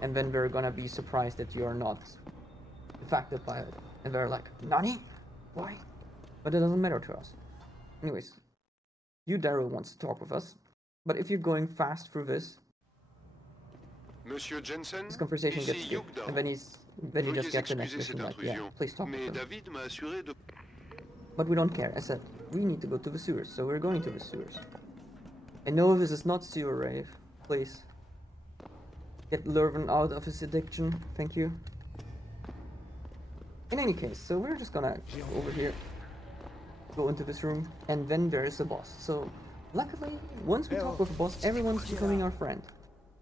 And then we're gonna be surprised that you are not affected by it. And they're like, Nani? Why? But it doesn't matter to us. Anyways, Daryl wants to talk with us. But if you're going fast through this, Monsieur Jensen, this conversation gets good. And then you just get the next mission like, yeah, please talk with him. But we don't care. I said, we need to go to the sewers, so we're going to the sewers. I know this is not sewer rave. Please. Get Lurven out of his addiction. Thank you. In any case, so we're just gonna go over here, go into this room, and then there is a boss. So luckily, once we talk with the boss, everyone's becoming our friend.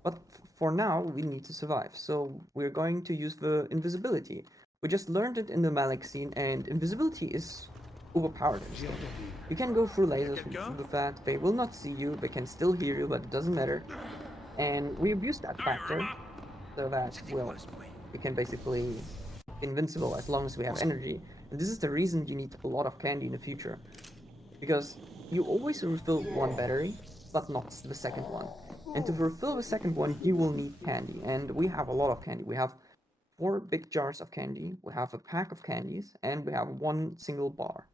But for now, we need to survive. So we're going to use the invisibility. We just learned it in the Malik scene, and invisibility is overpowered in this game. You can go through lasers with that. They will not see you. They can still hear you, but it doesn't matter. And we abuse that factor so that, well, we can basically invincible as long as we have energy. And this is the reason you need a lot of candy in the future. Because you always refill one battery, but not the second one. And to refill the second one, you will need candy. And we have a lot of candy. We have 4 big jars of candy, we have a pack of candies, and we have 1 single bar.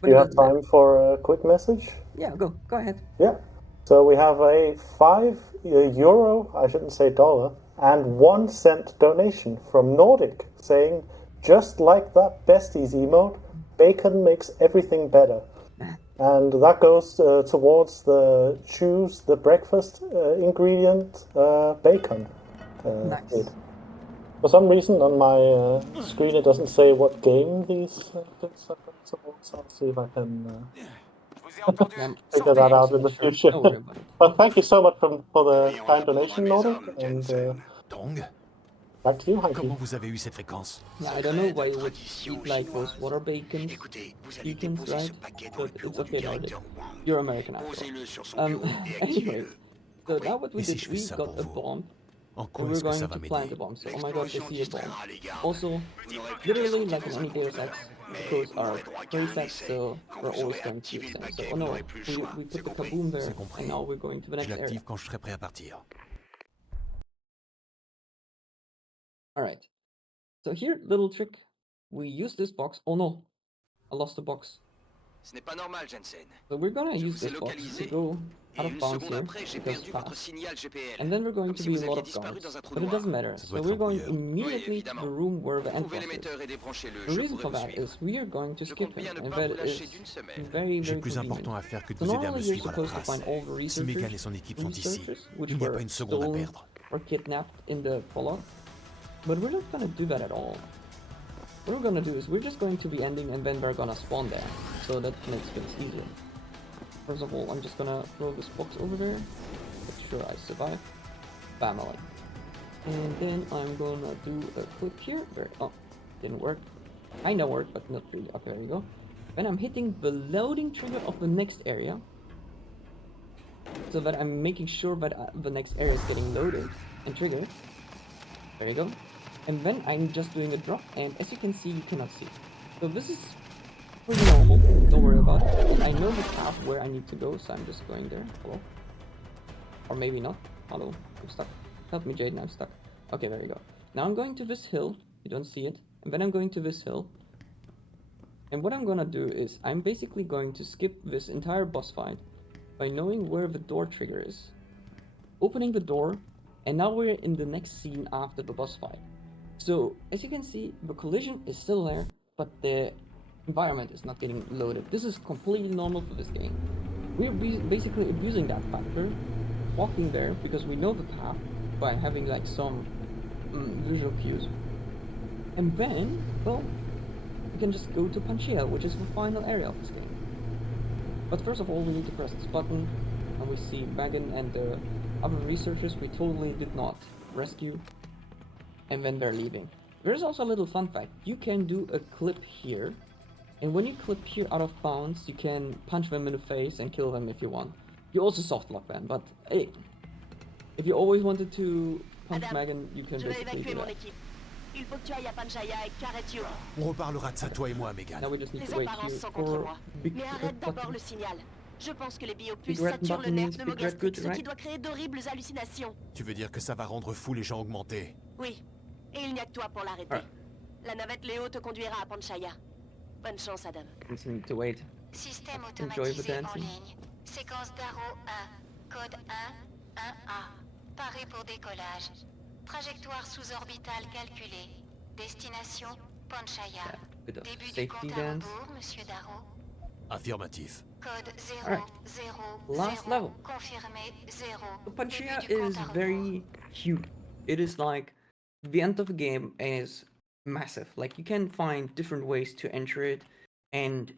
But Do you have time for a quick message? Yeah, go ahead. Yeah. So we have a €5, I shouldn't say dollar, and 1 cent donation from Nordic saying, just like that Besties emote, bacon makes everything better. And that goes towards the choose the breakfast ingredient bacon. Nice. For some reason on my screen it doesn't say what game these things are going towards. I'll see if I can figure that out in the future. Don't worry about it. But thank you so much for the kind donation, Nordic, and Dong, back to you, Heinki. comment vous avez eu cette fréquence? Yeah, I don't know why you would eat like those water bacons, right? But it's okay, Nordic. You're American after all. Anyways, so now what we did, we got a bomb. And we're going to plant a bomb. So, oh my god, they see a bomb. Also, literally like in any Deus Ex, the codes are preset, so we're always going to use them. So, oh no, we put the kaboom there, and now we're going to the next area. Quand je serai prêt à partir. Alright. So here, little trick. We use this box. Oh no, I lost the box. Ce n'est pas normal, Jensen. So we're gonna use this box to go out of bounds here, because fast. And then we're going to be a lot of guards, but it doesn't matter. So we're going immediately to the room where the end boss is. The reason for that is we are going to skip him, and that is very, very convenient. So normally you're supposed to find all the researchers, which were stolen or kidnapped in the prologue, but we're not gonna do that at all. What we're gonna do is we're just going to be ending and then we're gonna spawn there, so that makes things easier. First of all, I'm just gonna throw this box over there, make sure I survive. Family. And then I'm gonna do a click here, oh, didn't work. Kinda worked, but not really. Okay, there you go. Then I'm hitting the loading trigger of the next area, so that I'm making sure that the next area is getting loaded and triggered. There you go. And then I'm just doing a drop, and as you can see, you cannot see. So this is pretty normal, don't worry about it. And I know the path where I need to go, so I'm just going there. Hello? Or maybe not. Hello, I'm stuck. Help me, Jaden, I'm stuck. Okay, there you go. Now I'm going to this hill, you don't see it. And then I'm going to this hill. And what I'm gonna do is, I'm basically going to skip this entire boss fight by knowing where the door trigger is. Opening the door, and now we're in the next scene after the boss fight. So, as you can see, the collision is still there, but the environment is not getting loaded. This is completely normal for this game. We're basically abusing that factor, walking there because we know the path by having like some visual cues. And then, well, we can just go to Panchea, which is the final area of this game. But first of all, we need to press this button, and we see Megan and the other researchers we totally did not rescue. And then they're leaving. There's also a little fun fact. You can do a clip here, and when you clip here out of bounds, you can punch them in the face and kill them if you want. You also softlock them, but hey, if you always wanted to punch Megan, you can basically do that. On reparlera de ça, toi et moi, Megan. Now we just need to wait here for Big Red Button. Je pense que les biopulses saturent le nerf pneumogastrique, ce qui doit créer d'horribles hallucinations. Tu veux dire que ça va rendre fou les gens augmentés? Oui, et il n'y a que toi pour l'arrêter. La navette Léo te conduira à Panchaya. Bonne chance, Adam. Just need to wait. Système automatisé en ligne. Séquence d'Arrow 1. Code 1, 1A. Paré pour décollage. Trajectoire sous-orbitale calculée. Destination Panchaya. Début du compte à rebours, Monsieur Darrow. Affirmatif. Code 0, Alright. 0, Last 0. level. Confirmé 0. Panchea is very cute. It is like the end of the game is massive. Like, you can find different ways to enter it, and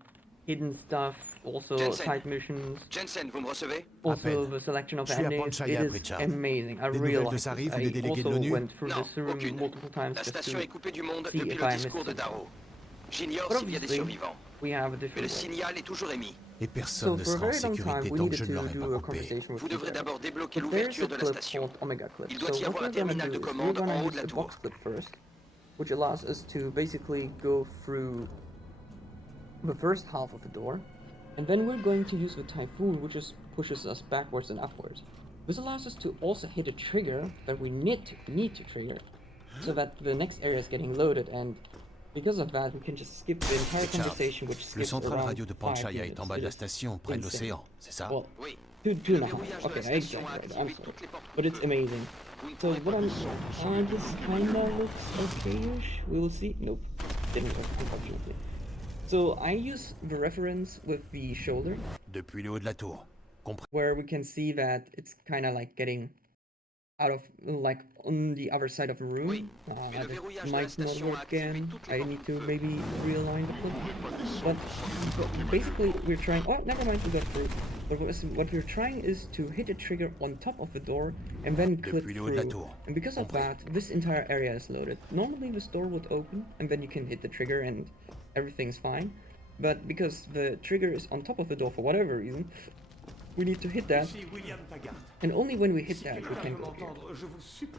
hidden stuff, also Jensen. side missions. Jensen, vous me recevez? Also, the selection of Je suis à endings. It Ponchaya, is Pritchard. amazing. I Des really nouvelles de like Sarif this. ou des I délégués de also l'ONU? went through Non, this room aucune. multiple times La just station to est coupée du monde see depuis if le I missed discours de something. Darrow. J'ignore But s'il y a des obviously, survivants. we have a Mais different le way. signal est toujours émis. Et So personne ne for a sera en very long time, sécurité we tant que needed je ne to l'aurai do pas a coupé. conversation with Vous you devrez guys. d'abord débloquer But there's l'ouverture a de la clip station. called Omega Clip. Il doit So y what avoir we're un gonna terminal do de is we're commande gonna en haut de use la a tour. box clip first, which allows us to basically go through the first half of the door, and then we're going to use the Typhoon, which just pushes us backwards and upwards. This allows us to also hit a trigger that we need to trigger, so that the next area is getting loaded, and because of that, we can just skip the entire conversation, which Le skips central around radio de 5 Ponchaya est en minutes. bas It de la is station, près de insane. l'océan, c'est ça? Well, Oui. two Et and le a half. verrouillage de Okay, la I station a exaggerated. I'm activé sorry, toutes les portes but it's feu. amazing. Vous ne So pourrez what pas I'm, changer this kinda looks okay-ish. We'll see. Nope, didn't work, unfortunately. So I use the reference with the shoulder, Depuis le haut de la tour. Compris. where we can see that it's kind of like getting out of, like, on the other side of the room. Oui, mais le That verrouillage de la might not station a work activé again. toutes les I portes need to feu. maybe realign the clip. But basically, we're trying. Oh, never mind, we got through. But what we're trying is to hit a trigger on top of the door and then clip Depuis le haut de la through. tour. And because of Compris. that, this entire area is loaded. Normally, this door would open and then you can hit the trigger and everything's fine. But because the trigger is on top of the door for whatever reason, we need to hit that. And only when we hit that, we can go here.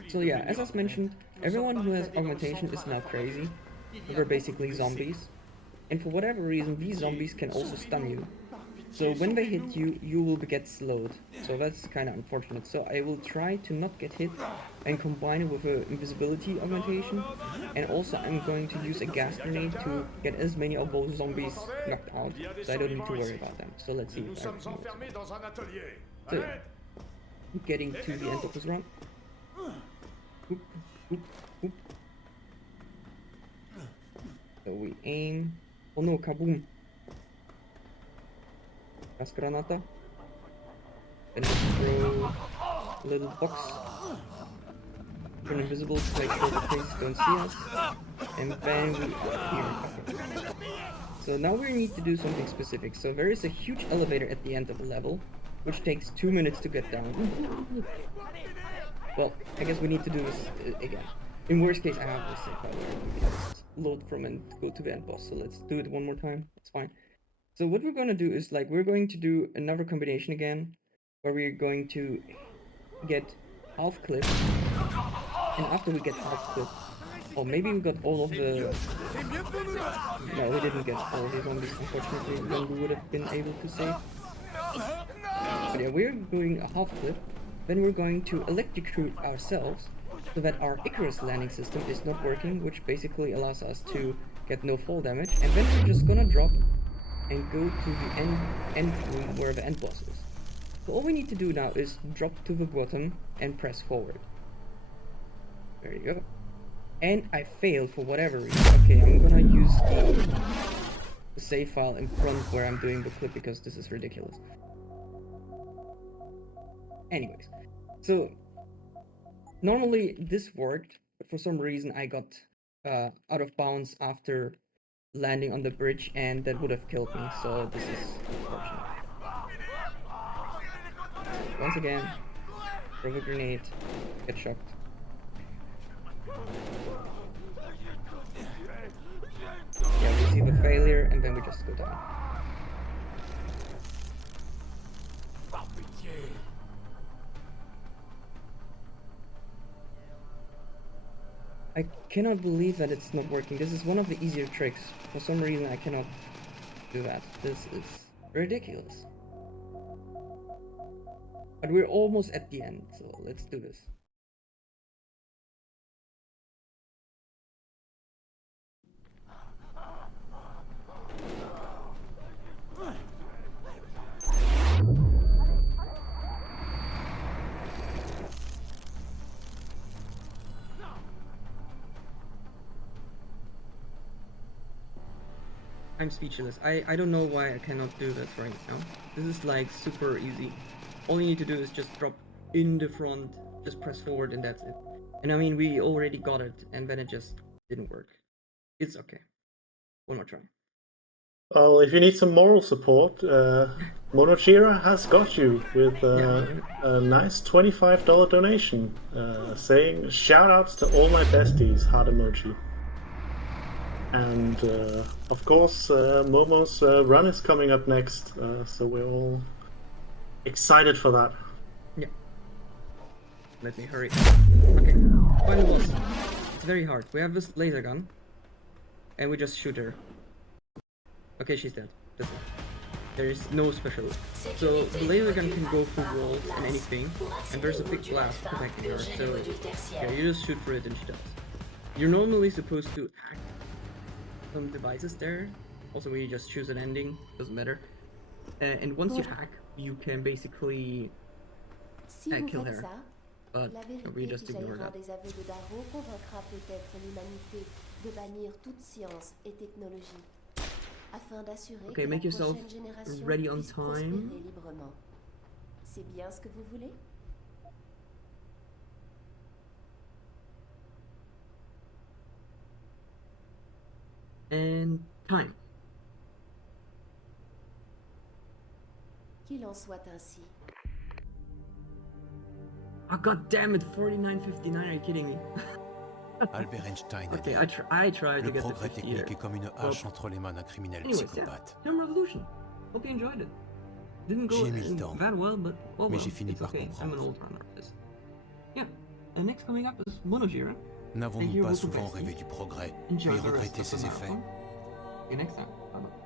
So yeah, as I mentioned, everyone who has augmentation is now crazy. They're basically zombies. And for whatever reason, these zombies can also stun you. So when they hit you, you will get slowed. So that's kind of unfortunate. So I will try to not get hit and combine it with an invisibility augmentation. And also I'm going to use a gas grenade to get as many of those zombies knocked out. So I don't need to worry about them. So let's see if everything works. So yeah, getting to the end of this run. Oop, oop, oop. So we aim. Oh no, kaboom! Gas granata. Then we throw a little box. Turn invisible to make sure the things don't see us. And then we here. So now we need to do something specific. So there is a huge elevator at the end of the level, which takes 2 minutes to get down. Well, I guess we need to do this again. In worst case, I have this file where we can just load from and go to the end boss. So let's do it one more time. It's fine. So what we're going to do is, like, we're going to do another combination again, where we're going to get half clip, and after we get half clip, or maybe we got all of the... No, we didn't get all of the zombies, unfortunately, then we would have been able to save. But yeah, we're doing a half clip, then we're going to electrocute ourselves, so that our Icarus landing system is not working, which basically allows us to get no fall damage, and then we're just gonna drop and go to the end room where the end boss is. So all we need to do now is drop to the bottom and press forward. There you go. And I failed for whatever reason. Okay, I'm gonna use the save file in front where I'm doing the clip because this is ridiculous. Anyways, so normally this worked, but for some reason I got out of bounds after landing on the bridge, and that would have killed me, so this is unfortunate. Once again, throw a grenade, get shocked. Yeah, we see the failure, and then we just go down. I cannot believe that it's not working. This is one of the easier tricks. For some reason I cannot do that. This is ridiculous. But we're almost at the end, so let's do this. I'm speechless. I don't know why I cannot do this right now. This is like super easy. All you need to do is just drop in the front, just press forward, and that's it. And I mean, we already got it, and then it just didn't work. It's okay. One more try. Well, if you need some moral support, Monochira has got you with a nice $25 donation, saying shoutouts to all my besties, heart emoji. And of course, Momo's run is coming up next, so we're all excited for that. Yeah. Let me hurry. Okay. Final boss. It's very hard. We have this laser gun, and we just shoot her. Okay, she's dead. That's it. There is no special. So the laser gun can go through walls and anything, and there's a big glass protecting her. So yeah, you just shoot for it and she dies. You're normally supposed to hack some devices there. Also, we just choose an ending. Doesn't matter. And once you hack, you can basically kill her. But we just ignore that. Okay, make yourself ready on time. C'est bien ce que vous voulez? And time. Qu'il en soit ainsi. Oh god damn it, 49.59, are you kidding me? Albert Einstein a Okay, dit, I tried to le get the progrès 50 technique here. est comme une hache entre les mains d'un criminel Anyways, psychopathe. yeah, Film Revolution. Hope you enjoyed it. Didn't go J'ai mis le temps. that well, but oh Mais well, j'ai fini it's par okay. I'm comprendre. an old runner artist. Yeah, and next coming up is Monochira. N'avons-nous pas souvent rêvé du progrès, puis regretté ses effets? See you next time. Bye bye.